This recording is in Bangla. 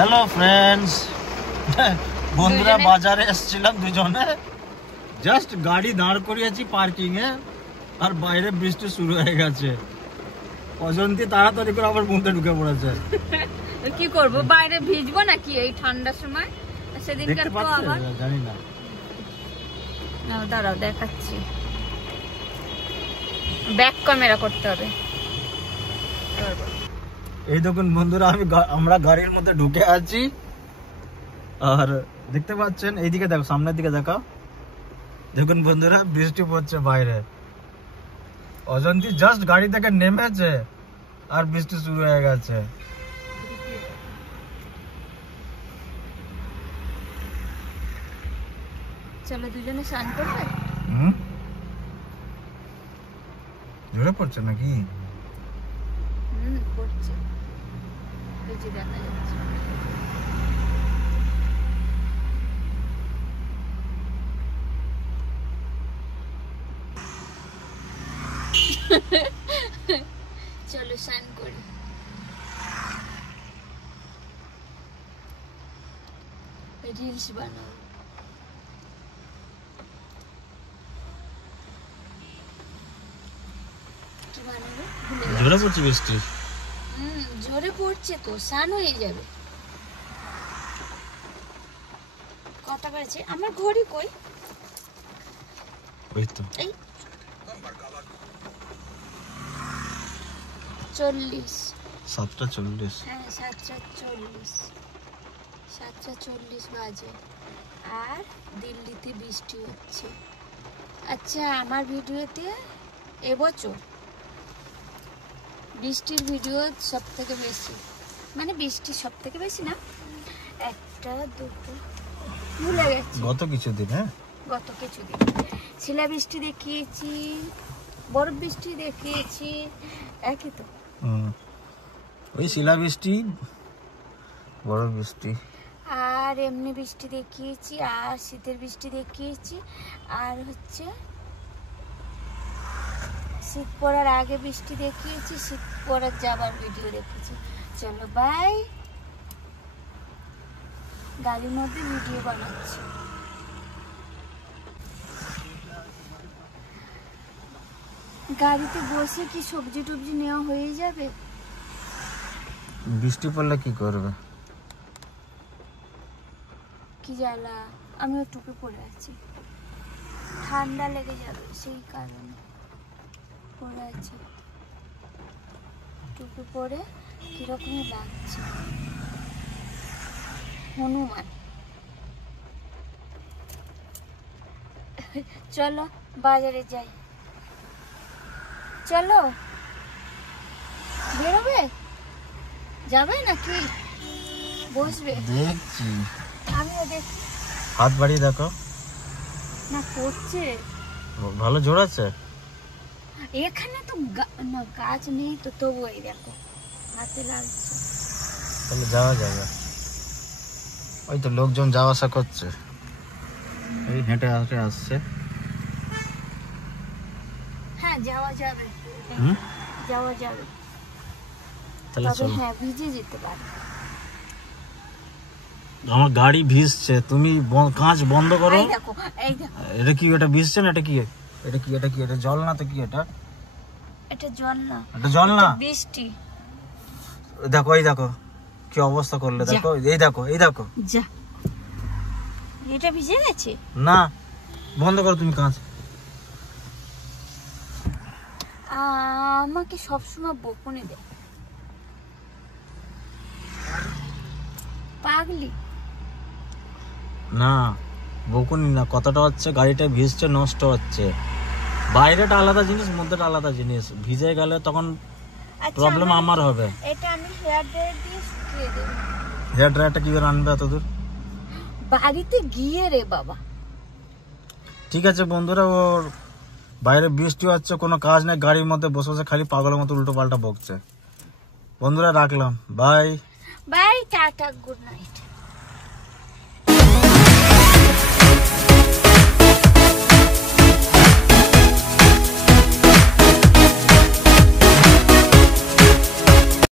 হ্যালো ফ্রেন্ডস, বন্ধুরা বাজারে এসেছিলাম দুজনে, জাস্ট গাড়ি দাঁড় করিয়েছি পার্কিং এ আর বাইরে বৃষ্টি শুরু হয়ে গেছে। অজন্তি তাড়াতাড়ি করে আবার মধ্যে ঢুকে পড়েছে। কি করব, বাইরে ভিজবো নাকি এই ঠান্ডার সময়? সেদিনকার তো আবার জানি না। নাও দাঁড়াও দেখাচ্ছি, ব্যাক ক্যামেরা করতে হবে। এই দেখুন বন্ধুরা, আমরা গাড়ির মধ্যে ঢুকে আছি আর দেখতে পাচ্ছেন এইদিকে দেখো, সামনের দিকে দেখো, দেখুন বন্ধুরা বৃষ্টি পড়ছে বাইরে। অজন্তি জাস্ট গাড়ি থেকে নেমেছে আর বৃষ্টি শুরু হয়ে গেছে। চলো দুজনে স্নান করবে। জোরে পড়ছে নাকি? পড়ছে, এই যে দেখা যাচ্ছে। চলো স্নান করি। রিলস বানাও। কি বানাবো? জোরে পড়ছে বৃষ্টি। জোরে পড়ছে তো, স্নান হয়ে যাবে। কটা বাজে? আমার ঘড়ি কই? ওই তো এই 40। 7:40। হ্যাঁ 7:40 বাজে। আর দিল্লিতে বৃষ্টি হচ্ছে। আচ্ছা, আমার ভিডিওতে এবছর বৃষ্টির ভিডিও সব থেকে বেশি, মানে বৃষ্টি সব থেকে বেশি না, একটা দুটো ভুলে গেছি। গত কিছুদিন, গত কিছুদিন শিলা বৃষ্টি দেখিয়েছি, বরফ বৃষ্টি দেখিয়েছি, একই তো। ওই শিলা বৃষ্টি, বড় বৃষ্টি, আর এমনি বৃষ্টি দেখিয়েছি, আর শীতের বৃষ্টি দেখিয়েছি, আর হচ্ছে শীত পড়ার আগে বৃষ্টি দেখিয়েছি, শীত পড়ার যাবার ভিডিও দেখেছি। চলো বাই। গাড়ির মধ্যে ভিডিও বানাচ্ছি। গাড়িতে বসে কি সবজি টবজি নেওয়া হয়ে যাবে? বৃষ্টি পড়লে কি করবে? কি জ্বালা, আমিও টুপি পরে আছি, ঠান্ডা লেগে যাবে সেই কারণে পরে আছি। টুপি পরে কিরকম লাগছে, হনুমান। চলো বাজারে যাই। চলো, বেরোবে? যাবে নাকি বসবে? দেখছি, আমিও দেখি। হাত বাড়িয়ে দেখো না পড়ছে, ভালো জোর আছে। এখানে তো না গাছ নেই তো, তবু এই দেখো হাতে লাগছে। তাহলে যাওয়া যাবে। ওই তো লোকজন যাওয়া আসা করছে, এই হেঁটে হেঁটে আসছে। হ্যাঁ যাওয়া যাবে, যাওয়া যাবে। তাহলে তবে চলো। হ্যাঁ ভিজে যেতে পারে। আমার গাড়ি ভিজছে, তুমি কাঁচ বন্ধ করো। এই দেখো, এই দেখো। এটা কি? এটা ভিজছে না? এটা কি? এটা কি? এটা কি? এটা জল না তো? কি এটা? এটা জল না, এটা জল না, বৃষ্টি। দেখো, এই দেখো কি অবস্থা করলে, দেখো, এই দেখো, এই দেখো। যা, এটা ভিজে গেছে না, বন্ধ করো তুমি কাঁচ। আমাকে সবসময় বকুনি দেয়, পাগলি। না বকুনি না, কথাটা হচ্ছে গাড়িটা ভিজছে, নষ্ট হচ্ছে। বাইরেটা আলাদা জিনিস, মধ্যেটা আলাদা জিনিস। ভিজে গেলে তখন প্রবলেম আমার হবে। এটা আমি হেয়ার ড্রায়ার দিয়ে শুকিয়ে দেব। হেয়ার ড্রায়ারটা কি করে আনবে এত দূর? বাড়িতে গিয়ে রে বাবা। ঠিক আছে বন্ধুরা, ওর বাইরে বৃষ্টি হচ্ছে, কোনো কাজ নেই, গাড়ির মধ্যে বসে বসে খালি পাগলের মতো উল্টো পাল্টা বকছে। বন্ধুরা রাখলাম, bye bye, tata, good night.